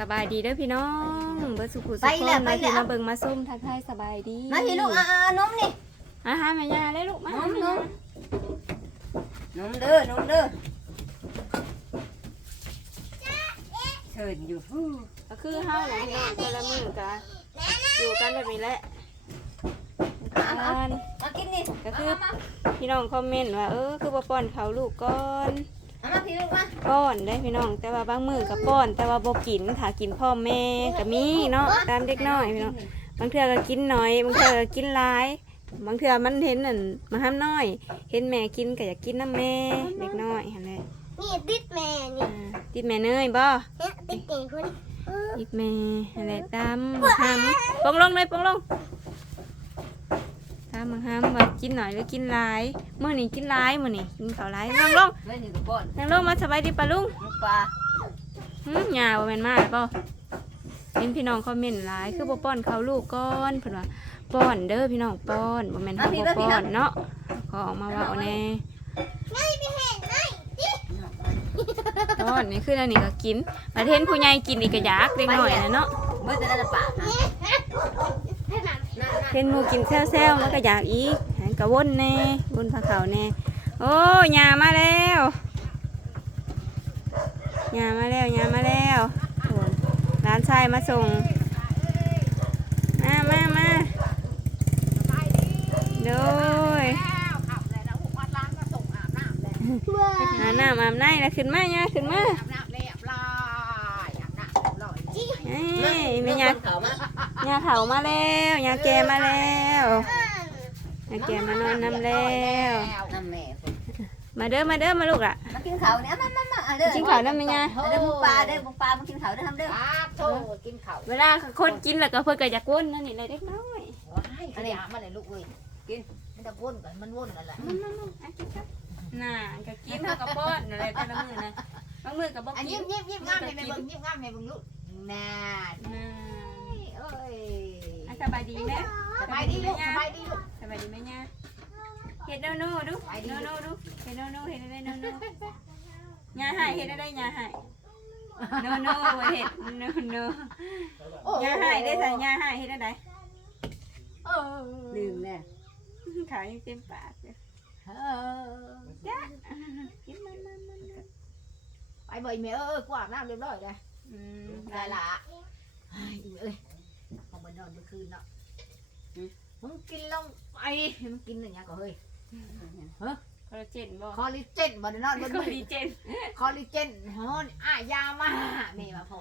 สบายดีเด้อพี่น้องเบิร์สุขุสุขไปคแล้วนไปมาแล้วที่มาเบิ่งมาส้มทักทายสบายดีมาพี่ลูกอะอะนมนี่อาหารแม่ยาได้ลูกมานมนมนมเด้อนมเด้อเชิญอยู่ฮู้ก็คือเฮาแหละพี่น้องแต่ละมื้อก็อยู่กันแบบนี้แหละกันมากินนี่ก็คือพี่น้องคอมเมนต์ว่าเออคือบ่ป้อนเขาวลูกก่อนเอา มาพี่ลูกมาป้อนได้พี่น้อง แต่ว่าบางมื้อก็ป้อน แต่ว่าบ่กินถ้ากินพ่อแม่ก็มีเนาะตามเด็กน้อยพี่น้องบางเทื่อก็กินน้อยบางเทื่อก็กินหลาย บางเทื่อมันเห็นนั่นมาห้ามน้อย เห็นแม่กินก็อยากกินน้ำแม่เด็กน้อยหั่นแหละนี่ติดแม่นี่อ่าติดแม่เนยบ่เนี่ยติดเก่งคนติดแม่หั่นแหละตามห้ามปองลงเลยปองลงตามมาห้ามว่ากินหน่อยหรือกินหลายมื้อนี้กินหลายมื้อนี้กินข้าวหลายนั่งลงเล่นอยู่กับป้อนนั่งลงมาสบายดีปะลุงลูกปลาหึหยาบ่แม่นมาแล้วบ่เห็นพี่น้องคอมเมนต์หลายคือบ่ป้อนข้าวลูกก่อนเพิ่นว่าป้อนเด้อพี่น้องป้อนบ่แม่นเฮาบ่ป้อนเนาะขอออกมาเว้าแน่ไม่ไม่เห็นไม่ติดป้อนนี่คืออันนี้ก็กินประเทศผู้ใหญ่กินอีกก็อยากเด็กน้อยนะเนาะ เมื่อจะได้ปากนะให้หนัง เห็นหมูกินแซวๆแล้วก็อยากอีกหันก็วนแน่วนพาเขาแน่โอ้ยามาแล้วยามาแล้วยามาแล้วโอ้ยร้านชายมาส่งมามามาโดยว้าหาน้ำอาบน้ำแล้วขึ้นมาเนี่ยขึ้นมาเอ้ยแม่ยาเขามา ยาเถามาแล้วยาแกมาแล้วยาแกมานอนน้ำแล้ว น้ำแม่มาเด้อมาเด้อมาลูกอะ มากินข้าวเนี่ยมามามาเด้อกินข้าวได้ไหมยะเด้อบุกปลาเด้อบุกปลามากินข้าวเด้อทำเด้อโธ่กินข้าวเวลาคนกินแล้วก็เพื่อก็จะก้นนั่นนี่เลยเด็กน้อยว้ายขยะมาเลยลูกเอ้ยกินมันจะวนกันมันวนกันแหละน่าก็กินเท่ากับป้อนอะไรแต่ละมือนะบางมือกับบ่อันกิยิ้นมยิ้มยิ้มงามให้แม่เบิ่งยิ้มงามให้เบิ่งลูกน่า น่า เอ้ยอะสบายดีไหมสบายดีลูกสบายดีลูกสบายดีไหมเนี่ยเฮ็ดโนโน่ดูโนโน่ดูเฮ็ดโนโน่เฮ็ดได้โนโน่ยาหายเฮ็ดได้ยาหายโนโน่เฮ็ดโนโน่โอ้ยาหายได้ใส่ยาหายเฮ็ดได้เออลืมแน่ขายเต็มปากเลยเออจ้ะกินมันมันมันไปบ่อยแม่เออกวาดน้ำเรียบร้อยเลยอืมได้ละเฮ้ยเอ้ยเอามา นอนเมื่อคืนเนาะมึงกินลงไปมึงกินอย่างเงี้ยก็เฮ้ยคอลลาเจนบ่คอลลาเจนบ่ได้นอนบนคอลมือลาเจนคอลลาเจนเฮ้ยอะยามาแม่มาพอ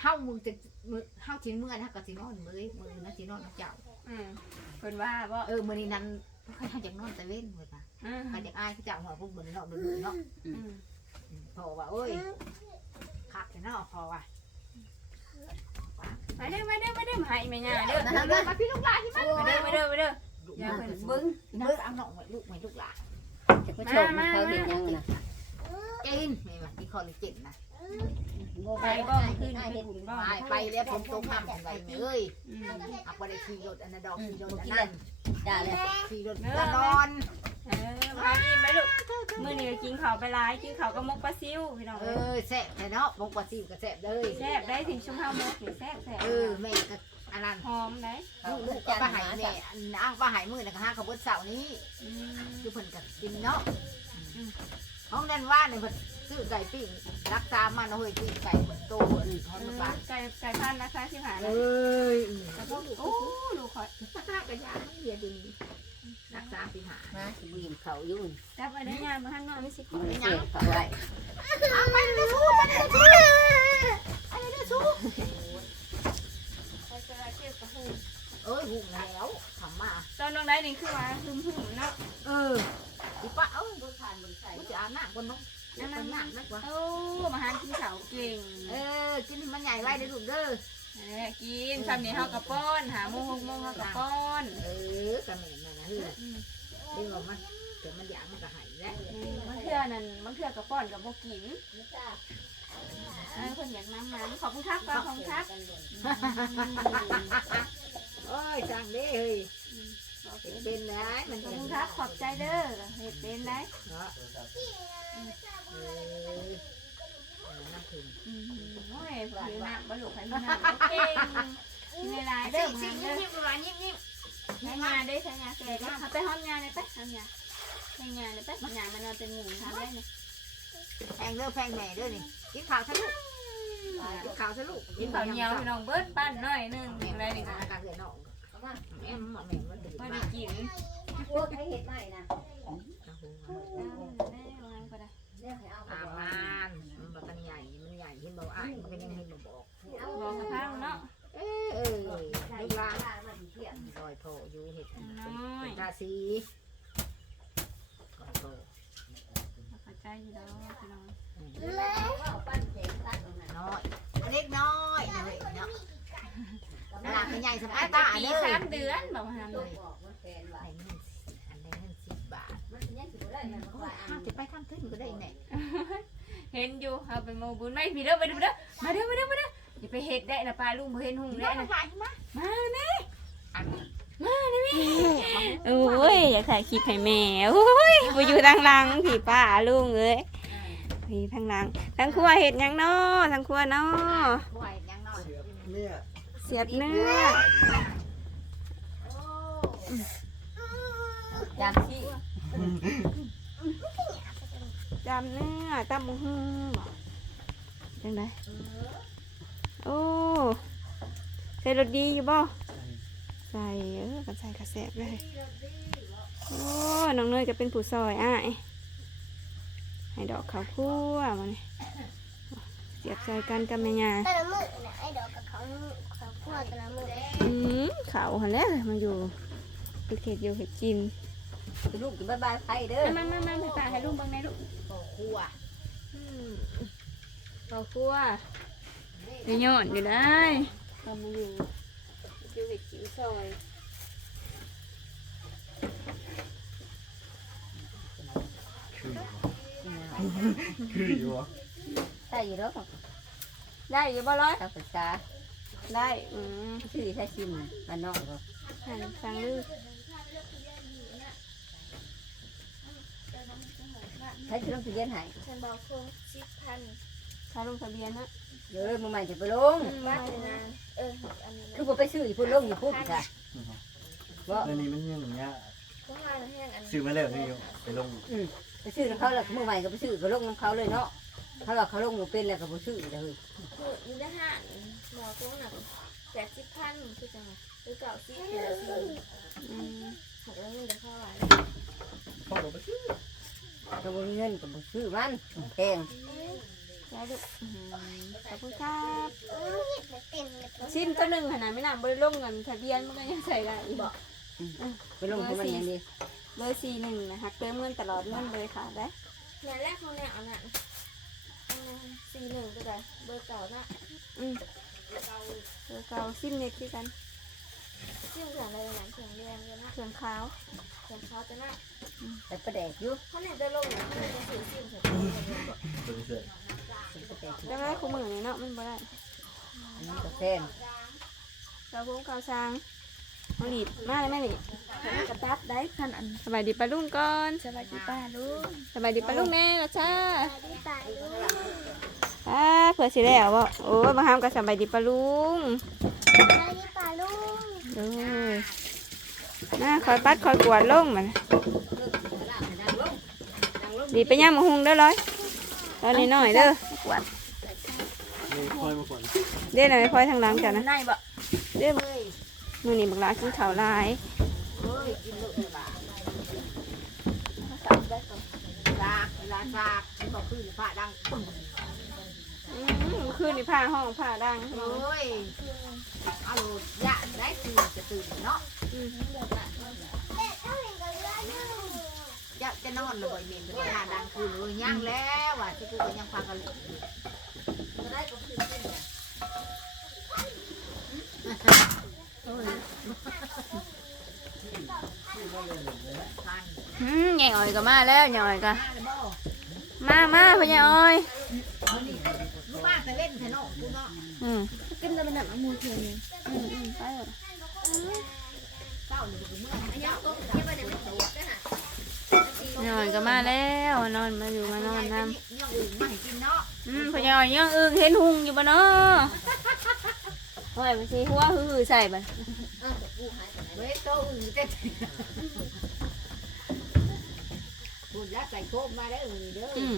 เฮามึงจะมือเฮาทิ้งมือนะก็สินอนมือมือนะสินอนเจ้าอืมเพิ่นว่าบ่เออมื้อนี้นั้นเขาอยากนอนแต่เว้นเว้ยค่ะอืมเขาอยากอายเขาเจ้าหัวพวกบ่ได้นอนบ่ได้เนาะอืมพอว่าโอ้ยคักแต่เนาะพอว่า มาเด้อมาเด้อมาเด้อมาให้แม่ย่าเด้อนั่นน่ะมาพี่ลูกหลานที่มันมาเด้อมาเด้อมาเด้อลูกอย่ามาเพิ่นเบิ่เบิ่งงเบิ่งเอาน้องไว้ลูกไว้ลูกหลานจะก็ชมเขาเห็นยังนะกินแม่ว่าที่คอลลาเจนนะไปบ่ขึ้นไปบุญบ่ไปไปแล้วผมตกน้ำกันไปเอ้ยอืมเอาบ่ได้ขี่รถอันนั้นดอกขี่รถอันนั้นได้เลยขี่รถแล้วนอน เออพากินไหมลูกมื้อนี้ก็กินข้าวไปหลายกินข้าวกับมกปลาซิวพี่น้องเอเอ้ยอแซ่บแต่เนาะบงกว่าซิวก็แซ่บเลยแซ่บได้ถึงชุ่มข้าวมกนี่แซ่บแซ่บเออแม่ก็อันนั้นหอมได้ลูกลูกก็ไปหายแม่อ้างไปหายมือนะก็ห้าขบวนเสาร์นี้อืมคือเพิ่นก็กินเนาะห้องนั้นว่าเนี่ยเพิ่นซื้อไก่ปิ้งรักษามันเอาเฮ้ยปิ้งไก่โตอันนี้เขามาปานไก่ไก่พันธุ์นะคะที่หาเอนะ้ยแต่พวกโอ้ลูกขอห้ากระยาเดียวดีนี้ รักษาปีหามาสิบีมเขายุ่งจับไว้ได้ยามมาหันน้อยไม่สิขอมันเสียเขาไว้ไปเลยสู้ไปเลยสู้ไปเลยสู้ไปเจอเกี่ยวกับหูเอ้ยหุ่มแล้วทำมาตอนน้องได้นี่คือว่าหึมหึมเนาะเอออีป้าเอ้ยกูจะอาบน้ำก่อนเนาะนั่งน้ำน้ำนักว่าโอ้มาหากินข้าวเก่งเออกินให้มันใหญ่ไว้ได้ลูกเด้อ เออกินทำนี่เฮากับป้อนหาโมงหกโมงเฮากับป้อนเออกระเหม็นนั่นนะเฮ้ยเดี๋ยวมันเดี๋ยวมันอยากมันก็หายแล้วบางเทื่อนั่นบางเทื่อกับป้อนกับบ่กินเออเพิ่นอยากน้ำมันขอบคุณครับป้าขอบคุณครับโอ้ยสั่งเด้เฮ้ยเป็นได้มันขอบเป็นคุณครับขอบใจเด้อเฮ็ดเป็นได้เนาะเออ น้ำถึงอืมโอ้ยผิวหน้าบ่ลูกใครผิวหน้าบ่เก่งกินเวลาเด้อมาเด้อยิ้มหวานยิ้มยิ้มใช้งานได้ใช้งานเสร็จแล้วไปห้องงานเลยไปห้องงานใช้งานเลยไปงานมันนอนเป็นหมูทำได้เนี่ยแพงเด้อแพงแม่เด้อนี่กินข้าวซะลูกกินข้าวซะลูกกินข้าวเหนียวพี่น้องเบิดบ้นหน่อยนึงอะไรนี่อาค่ะการเกิดน้องแม่แม่มันดื่มพอมาด้กินโอ้ใครเห็ดใหม่นะ สีเข้าใจอยู่แล้วพี่น้องว่าปั้นเสร็จตั้งตรงนั้นน้อยเล็กน้อยเลยเนาะหลังใหญ่สบายตาปีเด้สามเดือนบอกทำต้เลองยบอกว่าแฟนว่าไอ้เงินอันได้เงินสิบบาทมันยังสิบ่ได้มันโอ้ว่ายอัห้านจะไปทำทึ่งก็ได้ไงเห็นอยู่เอาไปโมบุญไม่พี่เด้อไปดูเด้อมาเด้อมาเด้อมาเด้ออย่าไปเห็ดได้นะปลาลุงเห็นหุ่งได้นะมามาแม่อัน โอ้ยอยากถ่ายคลิปให้แม่โอ้ยไปอยู่ทางหลังผีป้าลุงเอ้ยผีทางหลังทั้งครัวเห็ดหยังเนาะทั้งครัวเนาะบ่อยยังน้อยเนี่ยเสียบเนื้อยามที่จำเนื้อตำบักหุ่งจังไดโอ้ใส่รสดีอยู่บ่ ใส่เออกันใส่กระแสบเลยโอ้น้องเนยจะเป็นผู้ซอยอ้ายให้ดอกข้าวคั่วมานี่เสียบใส่กันกับแม่ยาแต่ละมือน่ะไอ้ดอกกับเขาเขาพวดแต่ละมืออืมเขาหันแล้วมาอยู่เห็ดเห็ดอยู่เห็ดกินลูกกินบายบายใครเด้อมามามามาตาให้ลุงบังในลูกโอ้ครัวข้าวคั่วเดี๋ยวย้อนอยู่ได้ทำมาอยู่ อยู่เห็ดกินซอยคืออยู่วะใช่อยู่แล้วได้อยู่บ่ร้อยทักษษาได้อืมชื่อใช่ชิมบ้านนอกก็หันฟังลือใช้ชื่อลงทะเบียนให้ฉันบอกคงสิบพันถ้าลงทะเบียนนะ เดี๋ยวมือใหม่จะไปลงบ้านเลยนะเอออันนี้คือผมไปซื้ออยู่พุ่นลงอยู่พุ่นค่ะว่าอันนี้มันยังอย่างเงี้ยก็มาแล้วแห้งอันซื้อมาแล้วนี่อยู่ไปลงไปซื้อของเขาแล้วมือใหม่ก็ไปซื้อก็ลงของเขาเลยเนาะเขาว่าเขาลงบ่เป็นแล้วก็บ่ซื้อเลยคืออยู่ในห้างหมอคงหนักแปดสิบพันคือจังไงหรือเก่าสิบหรือสี่อืมหักแล้วเงินจะเข้าไหร่พ่อบอกไปซื้อก็บ่มีเงินก็บ่ซื้อมันแพง ได้ลูกอืมขอบคุณครับเต็มเลยชิมตัวหนึ่งขนาดไม่นานบริลงเงินทะเบียนมันก็ยังใส่ได้อีกไปลงของมันอย่างนี้เบอร์สี่หนึ่งนะหักเติมเงินตลอดเงินเลยค่ะได้งานแรกของแนวอันนั้นสี่หนึ่งก็ได้เบอร์เก่านะอืมเบอร์เก่าซิมเน็ตคือกันซึ่งเสียงอะไรหนังเสียงเรียนกันนะเครื่องขาวเสียงเขาจะน่าแต่ประแดกอยู่เขาเนี่ยจะลงเนี่ยเขาเนี่ยจะสื่อสิ่งเสียง คู่มือนี่เนาะมันบ่ได้อันนี้ก็แพงเราพุ่งเก่าซางมาหลีบมาเลยแม่หลีบกระตับได้ขนาดสบายดีปะลุงก่อนสวัสดีป้าลูกสบายดีปะลุงแม่ละจ้าสวัสดีป้าลูกอ่าเผื่อสิแล้วบ่โอ้ยบางครั้งก็สบายดีปะลุงสวัสดีป้าลูกเด้อน่าคอยปัดคอยกวาดลงมันดีไปย่างมาหุงเด้อร้อยตอนนี้หน่อยเด้อกวาด คอยมาก่อนเด้อหน่อยคอยทางหลังจ้ะนะนายบ่เด้อมือนี้บักหลากินข้าวหลายเฮ้ยกินลูกหลานซากเวลาซากมันบอกคือผ้าดังอืมคืนนี่ผ้าห้องผ้าดังโอ้ยเอายะได้ตื่นจะตื่นเนาะจะจะนอนเลยบ่อยเมนจะผ้าดังคืนเลยยังแล้วว่ะที่กูก็ยังฟังกันอยู่ พันอืมใหญ่อ่อยก็มาแล้วใหญ่อ่อยก็มาเลยบ่มามาพ่อใหญ่อ่อยเอานี่ลูกบ้านแต่เล่นแต่เนาะกูเนาะอืมกินแต่เป็นหนังมูเทียนอืมอืมไปเถอะเศร้าหนึ่งเมื่ออันนี้ก็ยังไม่ได้เป็นตัวด้วยค่ะ นอนก็มาแล้วนอนมาอยู่มานอนนำย่องอื่นมาให้กินเนาะอืมพยอยยังอึงเห็นหุงอยู่บ่เนาะโอ้ยมันสิหัวหือๆใส่บัดเว้ยโตอื่นเต้นบุญรักใส่โคมมาได้ออื่นเด้ออืม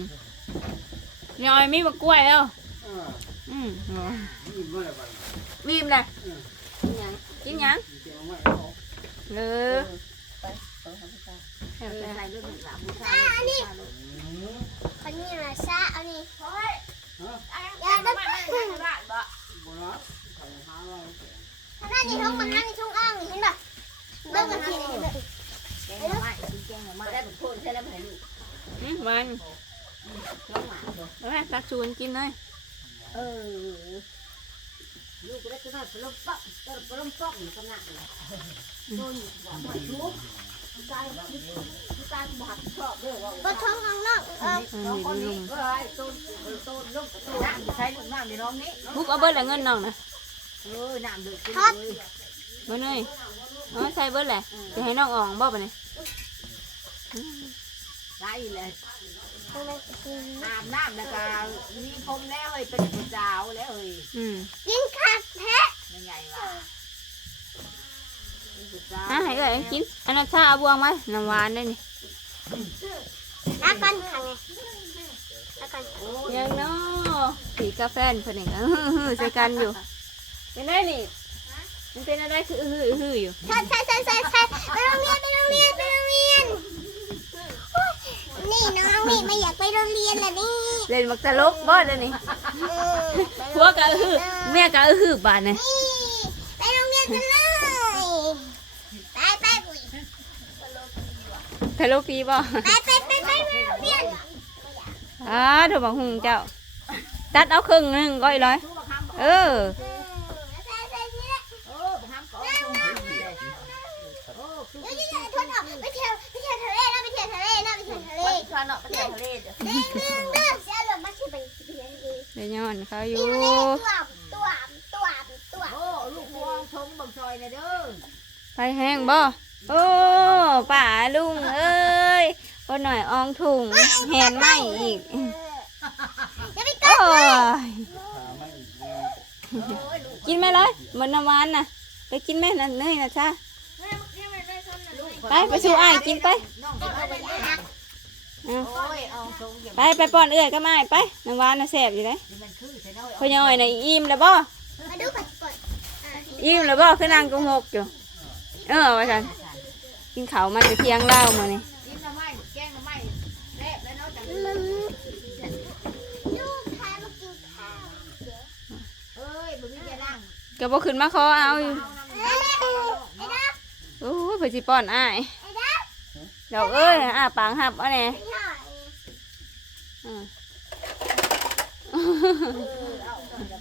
ยอยมีบักกล้วยแล้วเอออืมโอ้ยนี่บ่ได้บัดบีมเลยนี่หยังกินหยังเออ ใส่เรื่องหลังบูชาอันนี้อันนี้นะซะอันนี้ยาดับพึ่งบ่นะใส่หาเราอันนั้นนี่ทุ่งมันนั่นนี่ชงอ่างเห็นป่ะเลิกกันทีนี่เลยแกงหน่อไม้กินแกงมาได้เป็นคนใช่แล้วมาให้ลูกมันน้องหมาเด้อเอาไปตักชวนกินเลยเออลูกก็ได้ตัวนั้นปลมปั๊บตัวปลมปั๊บนี่ก็น่ะโดนว่าหมดลูกกายกายบ่หักชอบเด้อว่าบท้องข้างนอกเออคนนี้ก็ไอ้ต้นต้นลูกใช้ลูกน้ำในน้องนี้บุกเอาเบิดแหละเงินน้องนะเออน้ำเดือดขึ้นเลยบ่เนยเอาใส่เบิดแหละจะให้น้องอ่องบ่ปะเนี่ยได้เลยอาบน้ำแล้วก็มีผมแล้วเฮ้ยเป็นผู้สาวแล้วเฮ้ยอืมกินขาดแท้ยังไงวะ เป็นผู้สาวอะให้เอ้ยกิน อันนั้นชาเอาบวงมาน้ำหวานได้นี่รักกันค่ะไงรักกันยังเนาะสีกาแฟนเพิ่นนี่ก็ฮือๆใส่กันอยู่เป็นได้นี่มันเป็นอะไรคือฮือฮืออยู่ใช่ใช่ใช่ใช่ใช่ไปโรงเรียนไปโรงเรียนไปโรงเรียนโอ๊ยนี่น้องนี่ไม่อยากไปโรงเรียนแหละนี่เล่นมักตลกบ่เด้อนี่เออผัวก็ฮือแม่ก็ฮือบาดนี่นี่ไปโรงเรียนกันเลยไปไปอุ้ย ทะลุปีบ่ไปไปไปไปไปโรงเรียนอ่าถูกบังหุงเจ้า ตัดเอาครึ่งหนึงก็อีร้อยชูมาคำเออใช่ใช่นี่แหละเออมาคำก่อนชมโอ้คือเดี๋ยวจะทนออกไปเที่ยวไปเที่ยวทะเลนะไปเที่ยวทะเลนะไปเที่ยวทะเลไปชวนเนาะไปเที่ยวทะเลเด้อเด้งเด้งเด้งเสียหลบมาที่ไปเที่ยวทะเลเดี๋ยวย้อนเขาอมียู่ทะเลตัวตัวตัวตัวโอ้ลูกพวงชมบังซอยนะเด้อไปแห้งบ่ โอ้ป่าลุงเอ้ยก็หน่อยอองถุงแหนไหมอีกเดี๋ยวไปโอ้ยหาไม่อีกเลยกินไหมเลยเหมือนน้ำหวานน่ะไปกินแม่นั่นเนยนะจ้าแม่เมื่อกี้มันได้ส้มหน่อยไปไปสู่อ้ายกินไปน้องเอาไปเลยเอาโอ้ยเอาชมอย่างไปไปป้อนเอื้อยก็ไม่ไปน้ำหวานน่ะแซ่บอยู่เลยนี้มันคือใช่ไหมพอยอยน่ะอิ่มแล้วบ่มาดูก่อนก่อนอิ่มแล้วบ่คือนางกงหกอยู่เออว่าซั่น กินข้าวมาแต่เที่ยงเล่ามื้อนี้กินน้ำไม้แกงน้ำไม้แซ่บแล้วเนาะจังมันลูกค้ามากินข้าวเอ้ยบุญจะนั่งก็บ่ขึ้นมาขอเอาอยู่เอาน้ำไอ้ไอ้ดับโอ้ยเพิ่นสิป้อนอ้ายไอ้ดับดอกเอ้ยอ้าปางหับเอาแน่ไอ้หน่อยอืมเอาหน่อย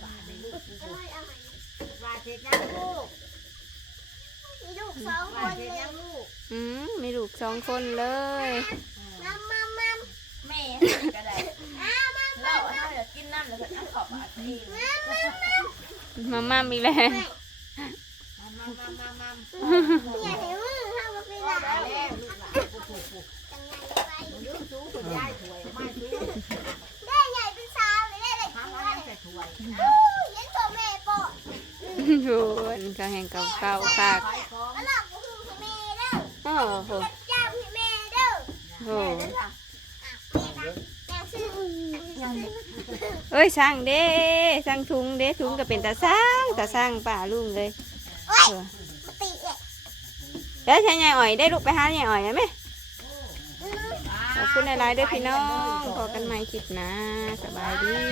ปลาเสร็จยังลูกมีลูกสองปคลานเสร็จเลยยังลูก อืมมีลูกสองคนเลยมัมมัมมัมแม่ก็ได้อ้าเราอาเดี๋ยวกินน้ำแล้วก็เอาขอบอะเองมัมมัมมาม่าอีกแล้วมามามามามาอย่าเห็นมือเข้ามาเป็นไรแล้วลูกหลานผู้ผู้ผู้จังไงไปยืมสูคุณยายถวยมาซื้อได้ใหญ่เป็นสาวเลยได้เลยทำอะไรแต่ถวยอู้เห็นตัวแม่ปอดโหนก็แห่งเก่าเก่าๆคา โอ้โหจับจ้าให้แม่เด้อโหแม่นะแม่ซื้อเอ้ยสั่งเด้สั่งถุงเด้ถุงก็เป็นตาสร้างตาสร้างป่าลุงเลยโอ้ยเออมาตีเอ๊ะเดี๋ยวใช้ยายอ่อยได้ลูกไปหายายอ่อยไหมขอบคุณหลายๆเด้อพี่น้องพอกันใหม่คลิปหนะสบายดี